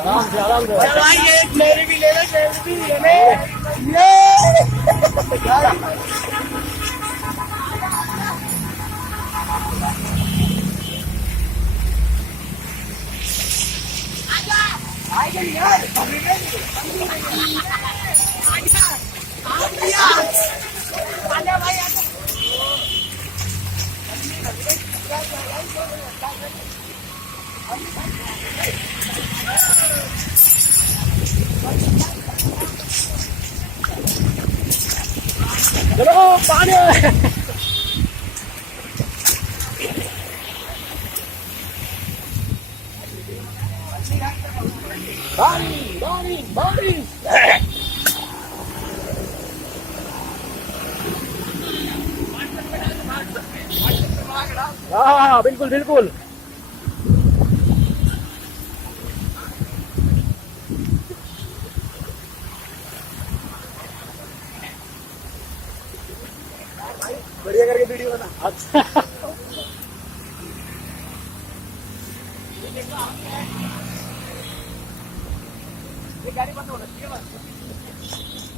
आराम से मेरी भी ले लो, भी ले चलो पानी बारिश हाँ बिल्कुल बिल्कुल बढ़िया करके वीडियो बना। अच्छा गाड़ी बंद होना चाहिए बस।